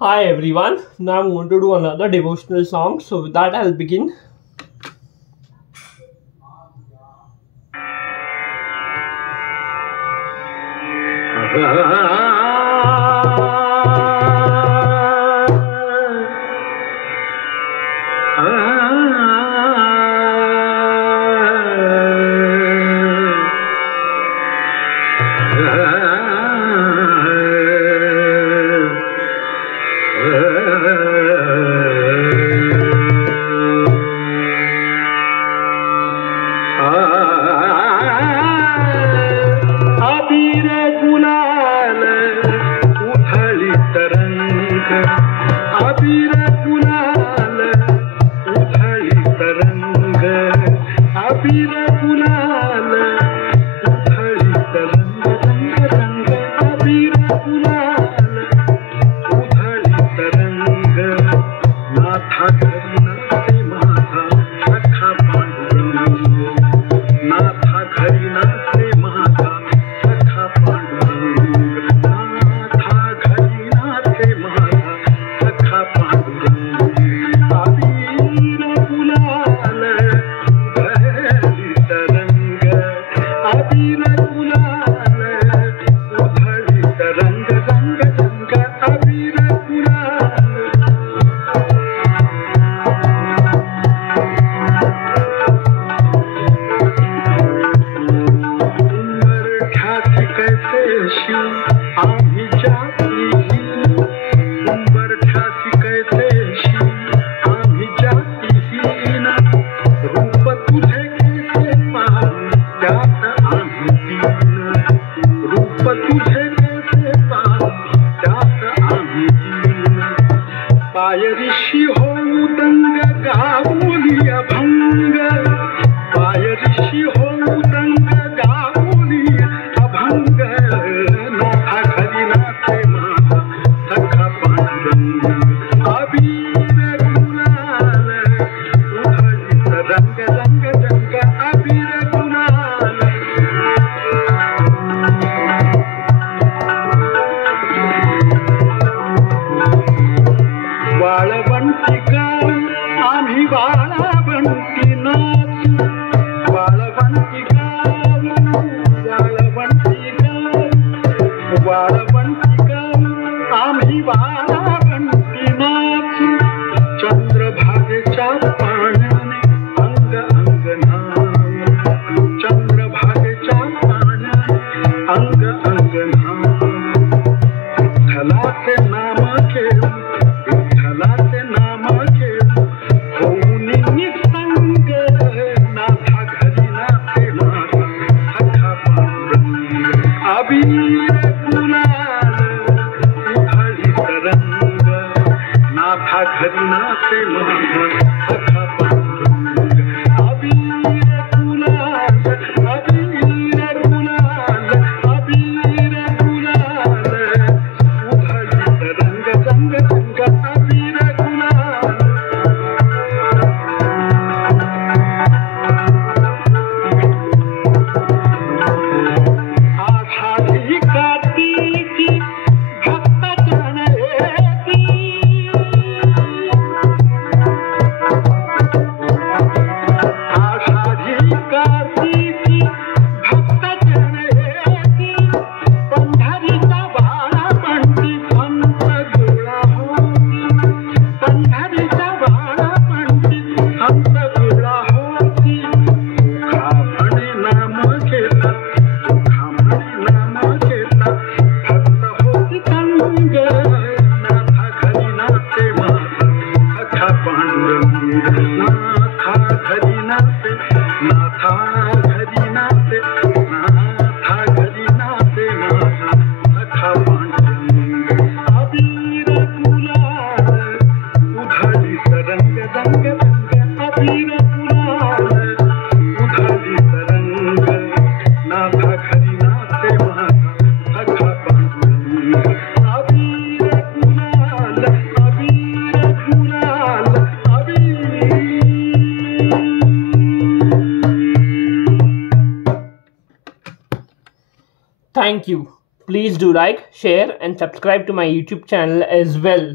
Hi everyone. Now I'm going to do another devotional song. So with that I'll begin. अबीर गुलाल उधळी तरंग अबीर गुलाल उधळी तरंग अबीर गुलाल उधळी तरंग रंग रंग अबीर गुलाल उधळी तरंग नाथा घरी नाचे माझा सखा पांडुरंग नाथा घरी नाचे माझा सखा पांडुरंग नाथा घरी नाचे माझा सखा पांडुरंग अबीर गुलाल उधळी तरंग अबीर गुलाल उधळी तरंग रंग रंग अबीर गुलाल उंबरठ्याची कैसे शिव आम्ही जातीहीन उंबरठ्याची कैसे शिव आम्ही जातीहीन रूप तुझे कैसे पाहू त्यात आम्ही दीन रूप तुझे कैसे पाहू त्यात आम्ही दीन पायरीशी होऊ दंग गाऊली अभंग पायरीशी होऊ दंग गाऊली अभंग नाथा घरी नाचे माझा सखा पांडुरंग अबीर गुलाल उधळी रंग रंग रंग अबीर गुलाल वाळवंटी गाव आम्ही वाळवंटी नाचू वाळवंटी गाव वाळवंटी गाव वाळवंटी गाव आम्ही वाळवंटी नाचू चंद्रभागेच्या पाण्याने अंग अंग न्हाऊ चंद्रभागेच्या पाण्याने अंग अंग न्हाऊ विठ्ठलाचे नाम घेऊ विठ्ठलाचे नाम घेऊ होऊन निसंग नाथा घरी नाचे माझा सखा पांडुरंग अबीर गुलाल उधळी तरंग नाथा घरी नाचे माझा सखा पांडुरंग अबीर गुलाल अबीर गुलाल अबीर गुलाल उधळी तरंग रंग रंग अबीर गुलाल आषाढी कार्तिकी भक्त जन येती आषाढी कार्तिकी भक्त जन येती पंढरीचा बाळा पंडी संत गोळा होती पंढरीचा बाळा पंडी संत गोळा होती खामणे नाम घेता खामणे नाम घेता भक्त होती तंग नाथा घरी नाचे माझा सखा पांडुरंग नाथा घरी नाचे नाथा घरी नाचे नाथा घरी नाचे माझा सखा पांडुरंग अबीर गुलाल उधळी तरंग रंग रंग अबीर गुलाल उधळी तरंग नाथा घरी नाचे माझा सखा पांडुरंग अबीर गुलाल अबीर गुलाल अबीर Thank you. Please do like, share and subscribe to my YouTube channel as well.